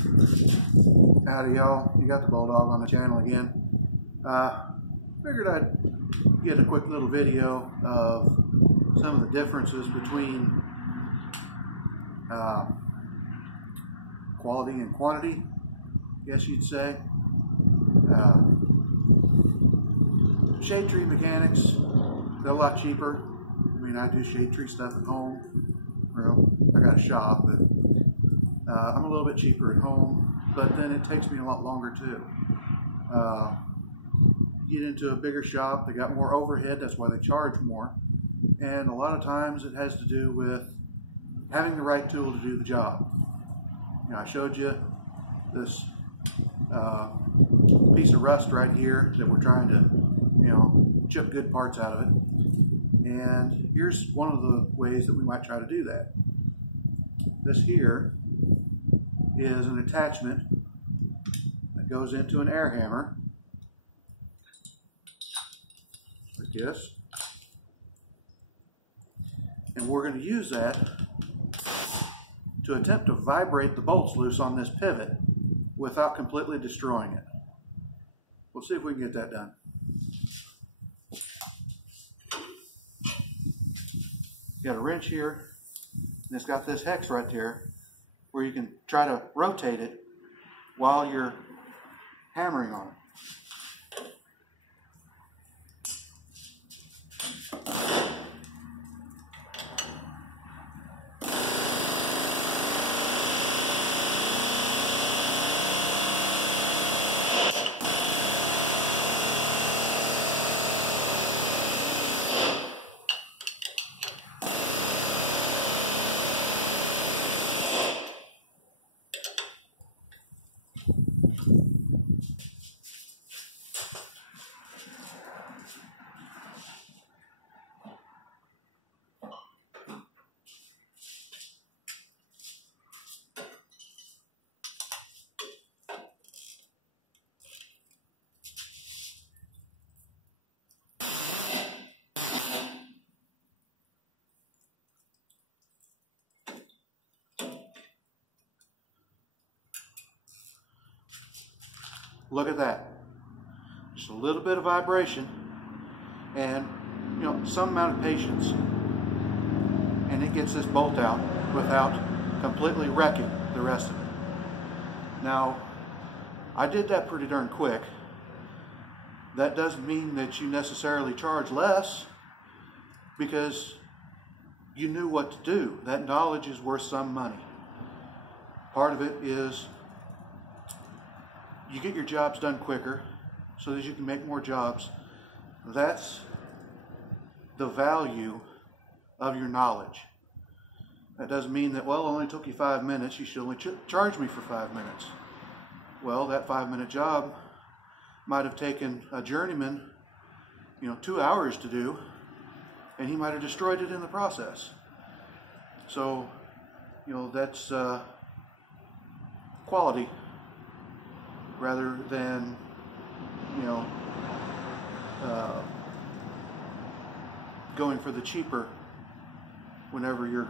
Howdy y'all, you got the Bulldog on the channel again. Figured I'd get a quick little video of some of the differences between quality and quantity, I guess you'd say. Shade tree mechanics, they're a lot cheaper. I mean, I do shade tree stuff at home. Well, I got a shop, but I'm a little bit cheaper at home, but then it takes me a lot longer too. Get into a bigger shop, they got more overhead, that's why they charge more. And a lot of times it has to do with having the right tool to do the job. You know, I showed you this piece of rust right here that we're trying to, chip good parts out of it. And here's one of the ways that we might try to do that. This here is an attachment that goes into an air hammer, like this. And we're going to use that to attempt to vibrate the bolts loose on this pivot without completely destroying it. We'll see if we can get that done. You got a wrench here, and it's got this hex right there where you can try to rotate it while you're hammering on it. Look at that. Just a little bit of vibration and some amount of patience, and it gets this bolt out without completely wrecking the rest of it. Now, I did that pretty darn quick. That doesn't mean that you necessarily charge less because you knew what to do. That knowledge is worth some money. Part of it is you get your jobs done quicker so that you can make more jobs. That's the value of your knowledge. That doesn't mean that, well, it only took you 5 minutes, you should only charge me for 5 minutes. Well, that 5-minute job might have taken a journeyman, 2 hours to do, and he might have destroyed it in the process. So, that's quality, rather than, going for the cheaper whenever you're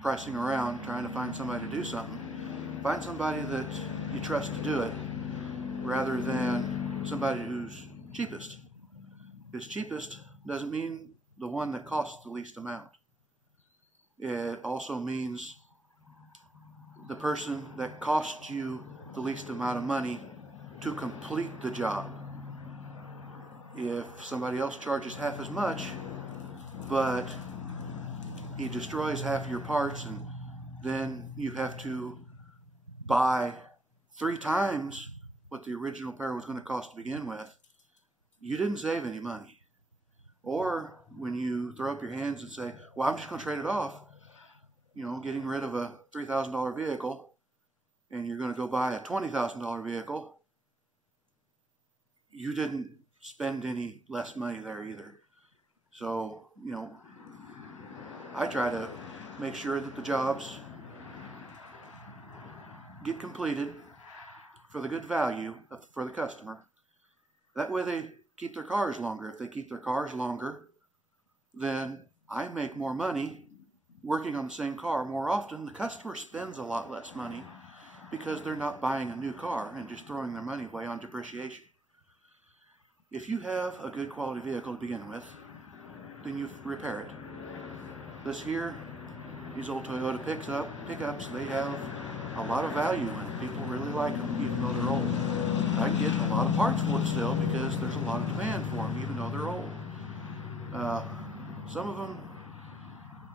pricing around trying to find somebody to do something. Find somebody that you trust to do it rather than somebody who's cheapest. Because cheapest doesn't mean the one that costs the least amount. It also means the person that costs you the least amount of money to complete the job. If somebody else charges half as much, but he destroys half of your parts, and then you have to buy 3 times what the original pair was going to cost to begin with, you didn't save any money. Or when you throw up your hands and say, well, I'm just going to trade it off, getting rid of a $3,000 vehicle, and you're going to go buy a $20,000 vehicle, you didn't spend any less money there either. So, I try to make sure that the jobs get completed for the good value for the customer. That way they keep their cars longer. If they keep their cars longer, then I make more money working on the same car. More often, the customer spends a lot less money because they're not buying a new car and just throwing their money away on depreciation. If you have a good quality vehicle to begin with, then you repair it. This here, these old Toyota pickups, they have a lot of value and people really like them even though they're old. I get a lot of parts for it still because there's a lot of demand for them even though they're old. Some of them,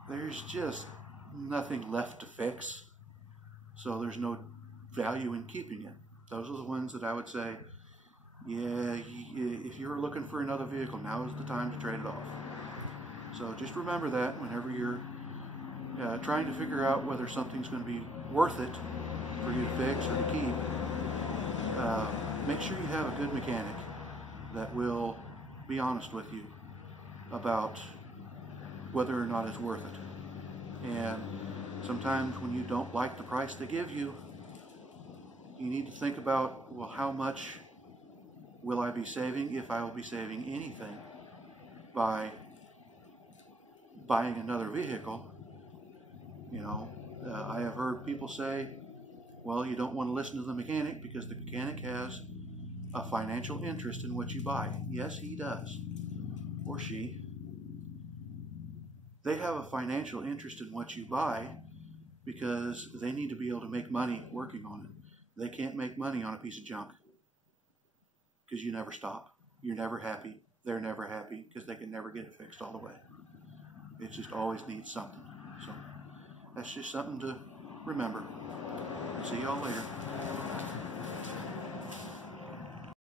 there's just nothing left to fix, so there's no value in keeping it. Those are the ones that I would say, yeah, if you're looking for another vehicle, now is the time to trade it off. So just remember that whenever you're trying to figure out whether something's going to be worth it for you to fix or to keep, make sure you have a good mechanic that will be honest with you about whether or not it's worth it. And sometimes when you don't like the price they give you, you need to think about, well, how much will I be saving, if I will be saving anything, by buying another vehicle. You know, I have heard people say, well, you don't want to listen to the mechanic because the mechanic has a financial interest in what you buy. Yes, he does, or she. They have a financial interest in what you buy because they need to be able to make money working on it. They can't make money on a piece of junk because you never stop. You're never happy. They're never happy because they can never get it fixed all the way. It just always needs something. So that's just something to remember. See y'all later.